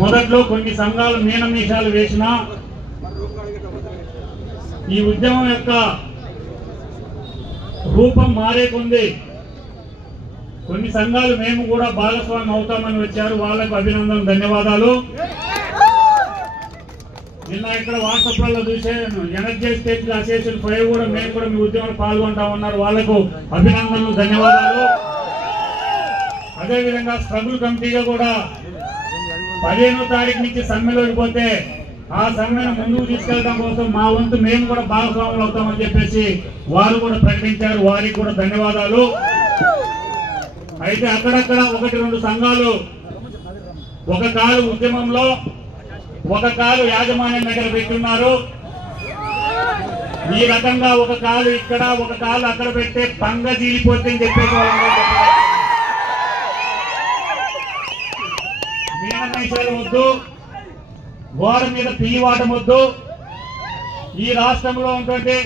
మొదట్లో కొన్ని సంఘాలు మీనమీషాలు వేసినా ఈ ఉద్యమం యొక్క రూపం మారే కొంది కొన్ని సంఘాలు మేము కూడా భాగస్వామి అవుతామని వచ్చారు. వాళ్ళకు అభినందన ధన్యవాదాలు. నిన్న ఇక్కడ వాట్సాప్లలో చూసాను ఎనర్జీ స్టేట్ అసోసియేషన్ ఫైవ్ కూడా మేము కూడా మీ ఉద్యమంలో పాల్గొంటామన్నారు వాళ్ళకు అభినందనలు ధన్యవాదాలు. అదేవిధంగా స్ట్రగుల్ కమిటీగా కూడా పదిహేనో తారీఖు నుంచి సమ్మెలోకి పోతే ఆ సమ్మెను ముందుకు తీసుకెళ్ళడం కోసం మా వంతు మేము కూడా భాగస్వాములు అవుతామని చెప్పేసి వారు కూడా ప్రకటించారు. వారికి కూడా ధన్యవాదాలు. అయితే అక్కడక్కడ ఒకటి రెండు సంఘాలు ఒక కాలు ఉద్యమంలో ఒక కాలు యాజమాన్యం దగ్గర పెట్టున్నారు. ఈ రకంగా ఒక కాలు ఇక్కడ ఒక కాలు అక్కడ పెడితే పంగ జీలిపోతుందని చెప్పేసి వాళ్ళు చెప్పారు. మీనమేషాలు వద్దు. గోడ మీద పియ్యవాటం వద్దు. ఈ రాష్ట్రంలో ఉన్నటువంటి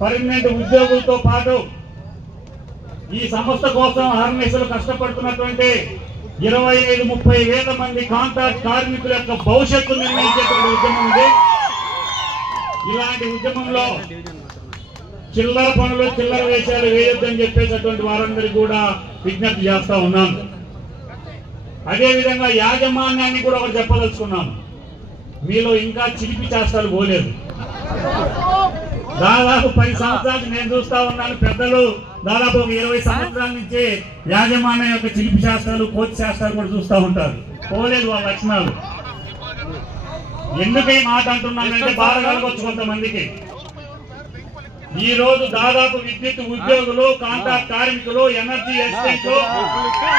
పర్మనెంట్ ఉద్యోగులతో పాటు ఈ సంస్థ కోసం అహర్నిశలు కష్టపడుతున్నటువంటి ఇరవై ఐదు ముప్పై వేల మంది కాంట్రాక్ట్ కార్మికుల యొక్క భవిష్యత్తు నిర్ణయించేటువంటి ఉద్యమం ఉంది ఇలాంటి ఉద్యమంలో చిల్లర పనులు చిల్లర వేషాలు వేయొద్దని చెప్పేటటువంటి వారందరికీ కూడా విజ్ఞప్తి చేస్తా ఉన్నాను. అదే విధంగా యాజమాన్యాన్ని కూడా ఒకటి చెప్పదలుచుకున్నాను మీలో ఇంకా చిలిపి చేష్టాలు పోలేదు. దాదాపు పది సంవత్సరాలు నేను చూస్తా ఉన్నాను పెద్దలు దాదాపు ఒక ఇరవై సంవత్సరాల నుంచి యాజమాన్యం యొక్క చిలిపి శాస్త్రాలు కోతి శాస్త్రాలు కూడా చూస్తూ ఉంటారు. పోలేదు వాళ్ళ లక్షణాలు. ఎందుకు ఈ మాట అంటున్నానంటే బాధ కలగొచ్చు కొంతమందికి. ఈ రోజు దాదాపు విద్యుత్ ఉద్యోగులు కాంట్రాక్ట్ కార్మికులు ఎనర్జీ ఎస్టేట్లు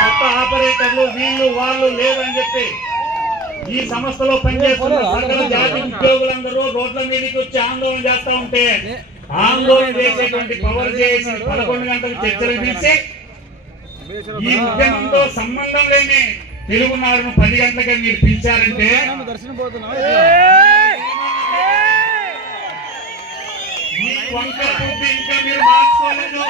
కొత్త ఆపరేటర్లు వీళ్ళు వాళ్ళు లేదని చెప్పి ఈ సంస్థలో పనిచేస్తున్న సకల జాతి ఉద్యోగులందరూ రోడ్ల మీదకి వచ్చి ఆందోళన చేస్తా ఉంటే ఆందోళన చేసేటువంటి పవర్ చేసి పదకొండు గంటలకు చర్చలు పిలిచి ఈ ఉద్యమంతో సంబంధం లేని తెలుగునాడును పది గంటలకే మీరు పిలిచారంటే మార్చుకోలేదు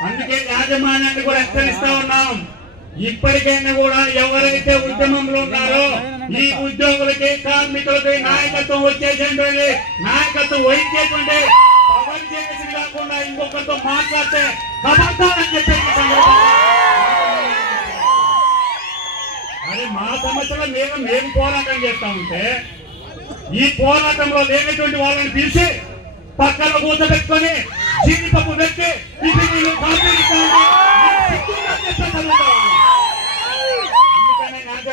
అందుకే యాజమాన్యాన్ని కూడా హెచ్చరిస్తా ఉన్నాం. ఇప్పటికైనా కూడా ఎవరైతే ఉద్యమంలో ఉన్నారో ఈ ఉద్యోగులకి కార్మికులకి నాయకత్వం వచ్చేసేటువంటి నాయకత్వం వహించేటువంటి పవన్ చేసి కాకుండా ఇంకొకరితో మాట్లాడితే కబడతారని చెప్పేసి అది మా సమస్యలో మేము మేము పోరాటం చేస్తా ఉంటే ఈ పోరాటంలో లేనటువంటి వాళ్ళని పిలిచి పక్కన కూర్చోబెట్టుకొని జీడిపప్పు పెట్టి